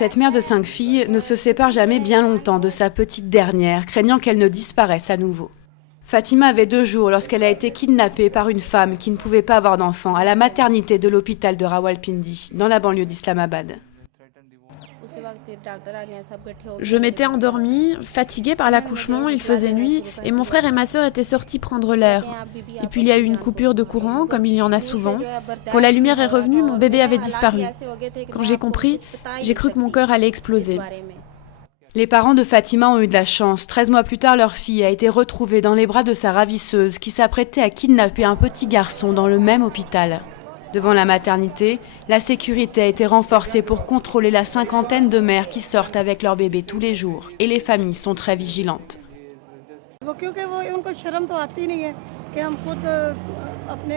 Cette mère de 5 filles ne se sépare jamais bien longtemps de sa petite dernière, craignant qu'elle ne disparaisse à nouveau. Fatima avait 2 jours lorsqu'elle a été kidnappée par une femme qui ne pouvait pas avoir d'enfant à la maternité de l'hôpital de Rawalpindi, dans la banlieue d'Islamabad. Je m'étais endormie, fatiguée par l'accouchement, il faisait nuit et mon frère et ma sœur étaient sortis prendre l'air. Et puis il y a eu une coupure de courant, comme il y en a souvent. Quand la lumière est revenue, mon bébé avait disparu. Quand j'ai compris, j'ai cru que mon cœur allait exploser. Les parents de Fatima ont eu de la chance. 13 mois plus tard, leur fille a été retrouvée dans les bras de sa ravisseuse qui s'apprêtait à kidnapper un petit garçon dans le même hôpital. Devant la maternité, la sécurité a été renforcée pour contrôler la 50aine de mères qui sortent avec leur bébé tous les jours. Et les familles sont très vigilantes.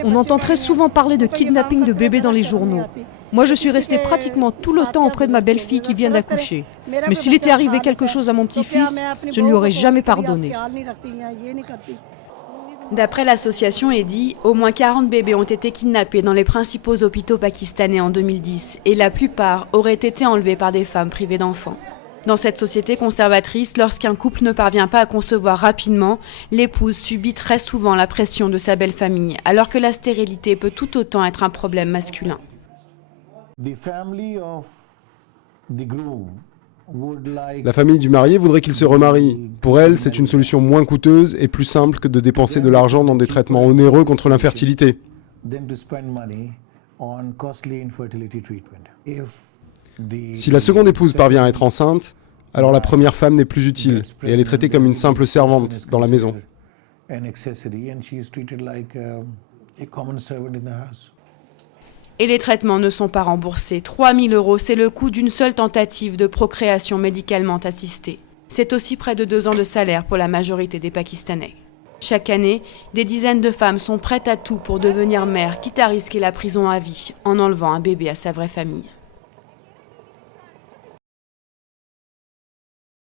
On entend très souvent parler de kidnapping de bébés dans les journaux. Moi, je suis restée pratiquement tout le temps auprès de ma belle-fille qui vient d'accoucher. Mais s'il était arrivé quelque chose à mon petit-fils, je ne lui aurais jamais pardonné. D'après l'association EDI, au moins 40 bébés ont été kidnappés dans les principaux hôpitaux pakistanais en 2010 et la plupart auraient été enlevés par des femmes privées d'enfants. Dans cette société conservatrice, lorsqu'un couple ne parvient pas à concevoir rapidement, l'épouse subit très souvent la pression de sa belle famille, alors que la stérilité peut tout autant être un problème masculin. La famille du marié voudrait qu'il se remarie. Pour elle, c'est une solution moins coûteuse et plus simple que de dépenser de l'argent dans des traitements onéreux contre l'infertilité. Si la seconde épouse parvient à être enceinte, alors la première femme n'est plus utile et elle est traitée comme une simple servante dans la maison. Et les traitements ne sont pas remboursés. 3 000 €, c'est le coût d'une seule tentative de procréation médicalement assistée. C'est aussi près de 2 ans de salaire pour la majorité des Pakistanais. Chaque année, des dizaines de femmes sont prêtes à tout pour devenir mères, quitte à risquer la prison à vie, en enlevant un bébé à sa vraie famille.